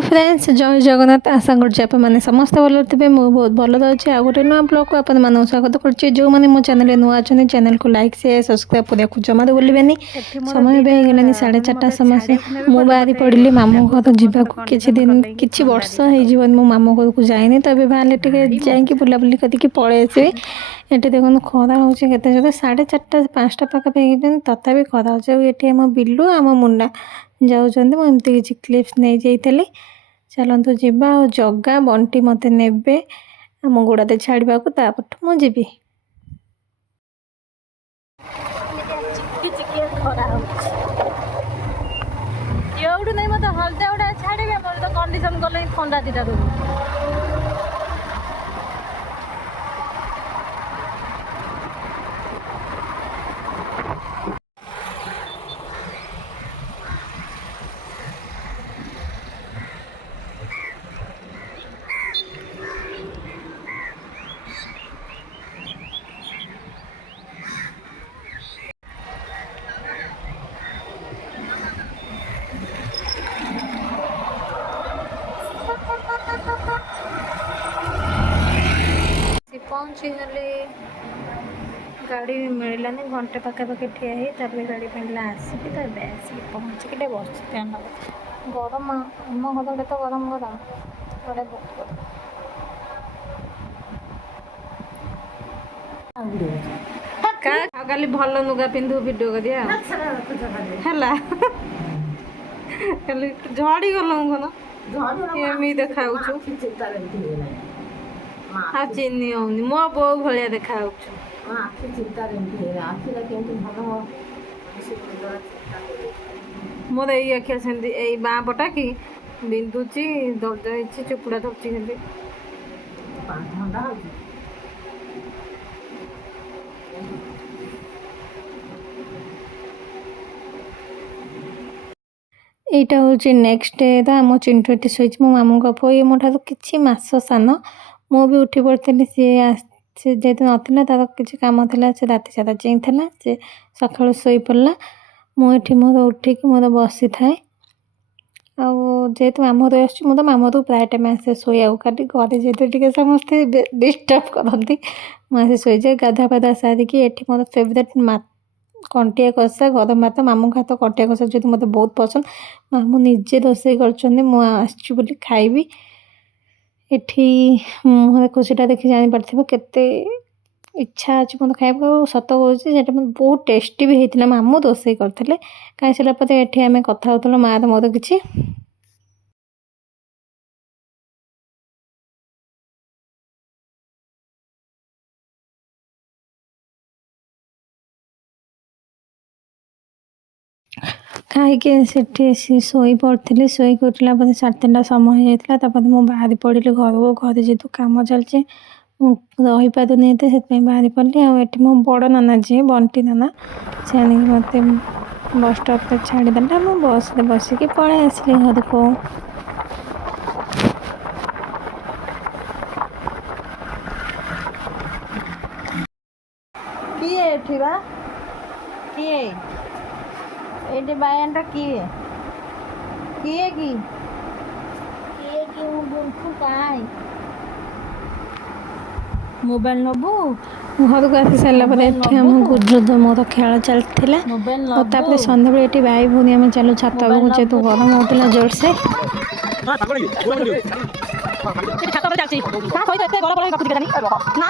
friends जय जगन्नाथ आशा करने समस्त भल थे मुझे बहुत भल अच्छे आ गए नुआ ब्लॉग को आप स्वागत कर जो मैंने मो चैनल नुआ अच्छा चैनल को लाइक शेयर सब्सक्राइब करने जमा बोलबेनि समय भी होगलानी 4:30 समय मु बाहरी पड़ी मामू घर जावाक किसी दिन किसी वर्ष हो मो मामू घर को जाइनी तो ये बाहर टे जा बुलाबुली करके पलि आसबि ये देखो खरा हो 4:30 5टा पाखापाखि तथा खरा हो आम बिलु आम मुंडा जाऊँ मुझे किसी क्लिप्स नहीं जाइली चलतु जीवा और जगा बंटी मत ने आम गोड़ाते छाड़ा को मुझे नहीं मत हल्दा गुड़ा छाड़े मोर तो कंडीशन गले ठंडा दीटा पहुँची गली गाड़ी मिललानी घंटे पाखापाखि ठिया ही गाड़ी मिलला आसिक आसिक पहुँचिक बस गरम आम घर तो गरम गरम थोड़े बहुत काली भल लुगा पिंधु वीडियो करिया झड़ी गल एमती देखा हाँ चिन्ह होनी मो बो भाया देखा मोर यही आखिया से बाँ पटा कि बिंदुची दर्ज चुपुड़ा धरची এইটা হচ্ছে নেক্সট ডে তো आम चिंटू ये शोच मो मामू गप ये मोटा कि मस सान मु भी उठी पड़ी सी जेहतु नाला तार किसी कम था से राति सारा चेला से सका शोई पड़ा मुझे मोर उठिक मोर बसी थाए जेहतु मामू घर आस मामू घर प्राय टाइम आसे शोया खाली घरे जेहतु समस्ते डिस्टर्ब करती मुझे शोई जाए गाधा पाधा सारिकी ये मोर फेवरेट कंटिया कषा गरम भात मामू हाथ कंटिया कषा जो मत बहुत पसंद मामू निजे रोसे कर खाइबी एठी मुझे खुशीटा देखी जापार केते इच्छा अच्छी मतलब खाइबा सत कहे बहुत टेस्टी भी होता मामू रोसे करते खाई सारापर ये आम कथा होता माँ मोर किसी खाई शोई पड़ी शोई उठला 3:30 समय होता मुझे बाहरी पड़ी घर को घर जेहतु कम चलचे रहीपारूनी से बाहरी पड़ी आठ मो बड़ नाना जी बंटी नाना से मत बस स्टॉप छाड़देला मुझे बस बसिक पलि आसली घर को किए किए ये बायानटा किए किए कि मोबाइल नबू घर को आसी सारापर आम गुजर मोर खेल चलता सन्ध्या ये भाई भूनी आम चलू छात जेहतु गरम होता जोर से ना